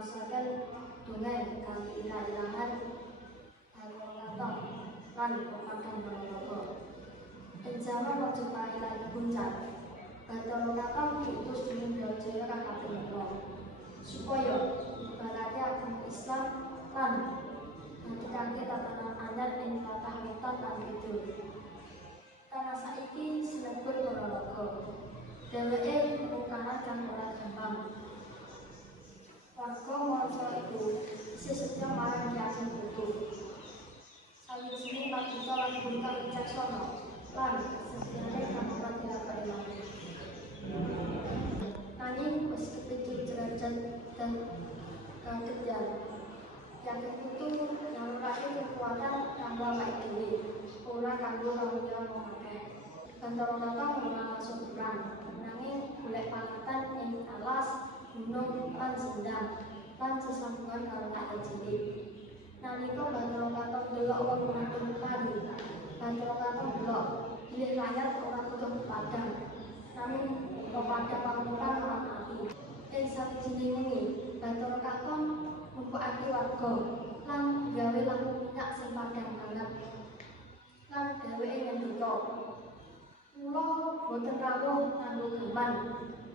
maosaken donga kanthi irah-irahan katon lan pepadang Ponorogo. Ing jaman Majapahit lagi puncak, Bathara Katon diutus dening Brawijaya kakabeh supaya nyebarake agama Islam lan ngadhekake tatanan anyar ing tlatah wetan lan kidul. Tanah saiki sinebut Ponorogo. Dheweke mungkaran kang ora gampang. Warga mangsa iku isih setya marang Ki Ajeng Putu. Sawijining pandhita lan guru kang wicaksana lan kesetiaane kang ora dilakoni. Nanging wis kepithik derajat dan kadhedhan. Ki Ajeng Putu nyalurake kekuatan kanggo awake dhewe, ora kanggo kawuyan wong akeh. Bathara Katon ora langsung perang, nanging golek pangatan ing alas, gunung lan sendang lan sesambungan karo kata cilik. Nalika Bathara Katon delok wong menantu pari, Bathara Katon delok bilih rakyat ora butuh pepadang, nanging pepadang pamungkas lan ati. Ing sawijining wengi, Bathara Katon ngumpulake warga lan gawe lampu minyak sing padhang banget. Lan dheweke ngendika, "Kula boten rawuh nganggo gaman,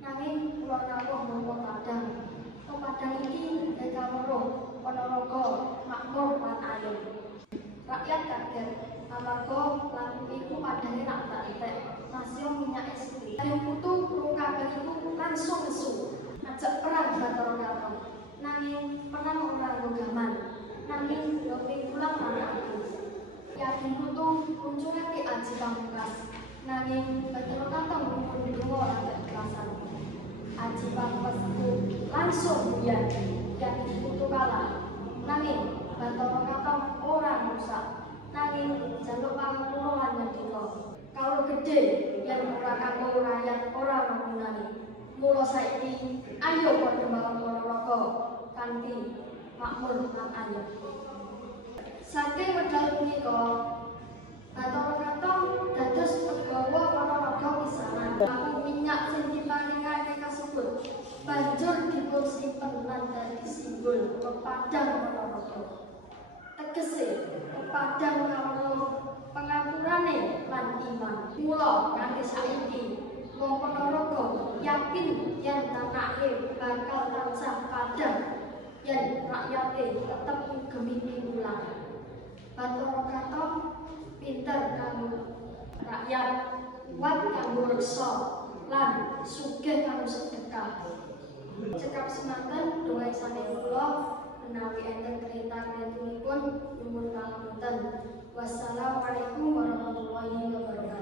nanging kula rawuh nganggo padang. Pepadang iki kawruh Ponorogo makmur lan ayem." Rakyat kaget amarga lampu iku padhange rak tak entek, masih minyake sithik. Ajeng Putu krungu kabar iku langsung nesu, ngajak perang Bathara Katon. Nanging perang ora nganggo gaman, nanging dhewe pulang lan ati. Ki Ajeng Putu muncul Ki Aji Pamungkas. Nanging Bathara Katon ngumpul donga lan keikhlasan. Aji Pamungkas itu langsung buyar. Ki Ajeng Putu kalah. Nanging Bathara Katon ora rusak. Nanging jaluk pangapura lan ngendika, "Kawruh gedhe yen ora kanggo rakyat ora ana gunane. Mula saiki ayo padha mbangun Ponorogo kanthi makmur lan ayem." Saking wekdal punika, Bathara Katon dados pegawa Ponorogo pisanan. Lampu minyak sing diparingake kasebut banjur dipunsimpen lan dadi simbol pepadang Ponorogo. Tegese pepadang kawruh pangapurane lan iman. Mula nganti saiki wong Ponorogo yakin yen tanahe bakal tansah padhang yen rakyate tetep ngugemi piwulang. Bathara Katon pinter kanggo rakyat, kuat kanggo reksa, lan sugih kanggo sedekah. Cekap semanten donga saking kula menawi enten krita-kritinipun nyuwun pangapunten. Wassalamualaikum warahmatullahi wabarakatuh.